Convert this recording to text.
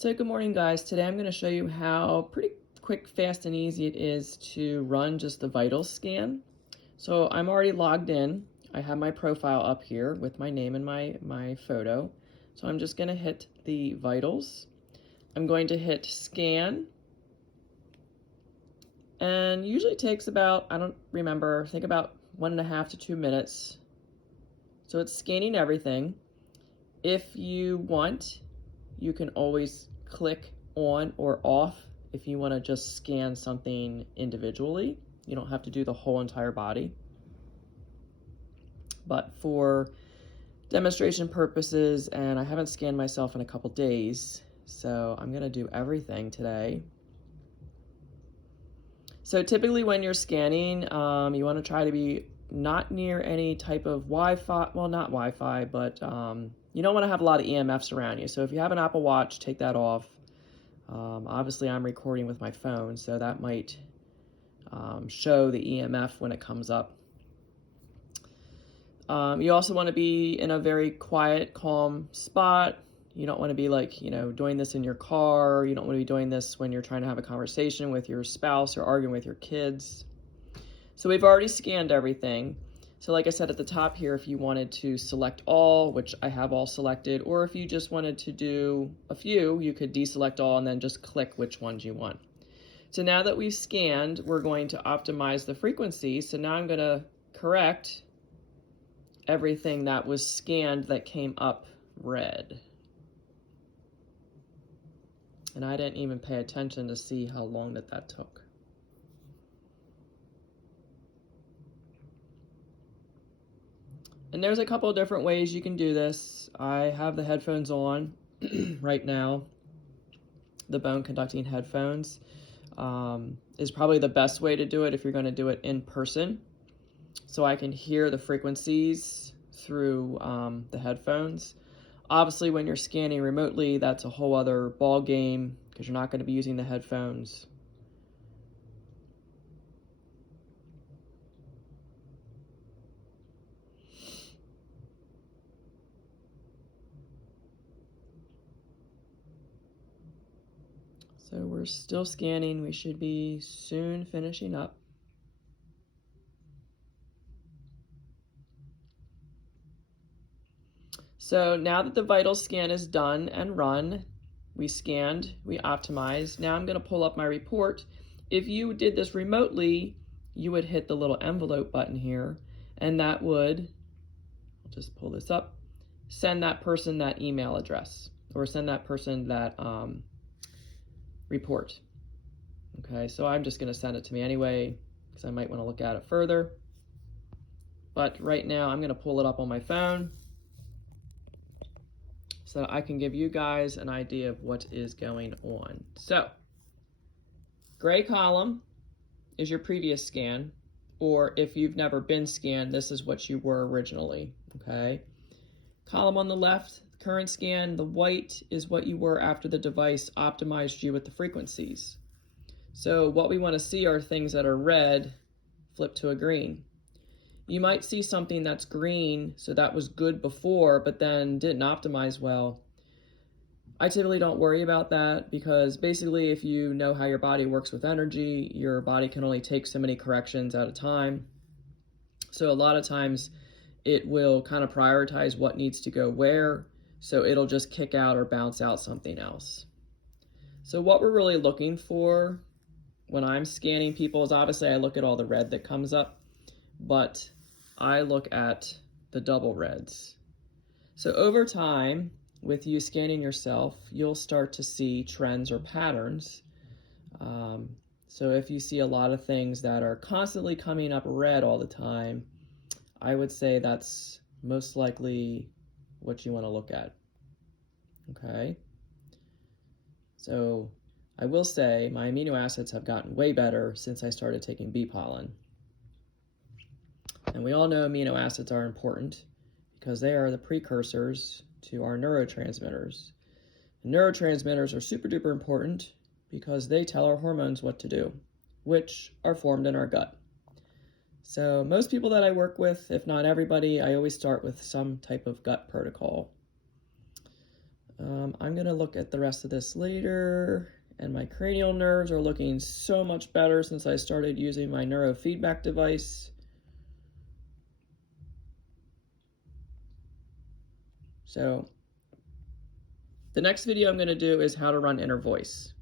So good morning, guys. Today I'm going to show you how pretty quick, fast, and easy it is to run just the vital scan. So I'm already logged in. I have my profile up here with my name and my photo. So I'm just going to hit the vitals. I'm going to hit scan. And usually it takes about, I don't remember, I think about 1.5 to 2 minutes. So it's scanning everything. If you want, you can always click on or off if you want to just scan something individually. You don't have to do the whole entire body. But for demonstration purposes, and I haven't scanned myself in a couple days, so I'm going to do everything today. So typically when you're scanning, you want to try to be not near any type of Wi-Fi, well, not Wi-Fi, but you don't want to have a lot of EMFs around you. So if you have an Apple Watch, take that off. Obviously I'm recording with my phone, so that might show the EMF when it comes up. You also want to be in a very quiet, calm spot. You don't want to be doing this in your car. You don't want to be doing this when you're trying to have a conversation with your spouse or arguing with your kids. So we've already scanned everything. So like I said at the top here, if you wanted to select all, which I have all selected, or if you just wanted to do a few, you could deselect all and then just click which ones you want. So now that we've scanned, we're going to optimize the frequency. So now I'm going to correct everything that was scanned that came up red. And I didn't even pay attention to see how long that took. And there's a couple of different ways you can do this. I have the headphones on right now. The bone conducting headphones is probably the best way to do it if you're going to do it in person. So I can hear the frequencies through the headphones. Obviously, when you're scanning remotely, that's a whole other ball game because you're not going to be using the headphones. So we're still scanning. We should be soon finishing up. So now that the vital scan is done and run, we scanned, we optimized. Now I'm going to pull up my report. If you did this remotely, you would hit the little envelope button here, and that would, I'll just pull this up, send that person that email address, or send that person that report. Okay, so I'm just going to send it to me anyway, because I might want to look at it further. But right now, I'm going to pull it up on my phone so I can give you guys an idea of what is going on. So, gray column is your previous scan, or if you've never been scanned, this is what you were originally, okay? Column on the left, current scan, the white is what you were after the device optimized you with the frequencies. So what we want to see are things that are red flip to a green. You might see something that's green, so that was good before, but then didn't optimize well. I typically don't worry about that because basically if you know how your body works with energy, your body can only take so many corrections at a time. So a lot of times it will kind of prioritize what needs to go where, so it'll just kick out or bounce out something else. So what we're really looking for when I'm scanning people is obviously I look at all the red that comes up, but I look at the double reds. So over time, with you scanning yourself, you'll start to see trends or patterns. So if you see a lot of things that are constantly coming up red all the time, I would say that's most likely what you want to look at. Okay? So I will say my amino acids have gotten way better since I started taking bee pollen. And we all know amino acids are important because they are the precursors to our neurotransmitters. And neurotransmitters are super duper important because they tell our hormones what to do, which are formed in our gut. So most people that I work with, if not everybody, I always start with some type of gut protocol. I'm going to look at the rest of this later, and my cranial nerves are looking so much better since I started using my neurofeedback device. So the next video I'm going to do is how to run inner voice.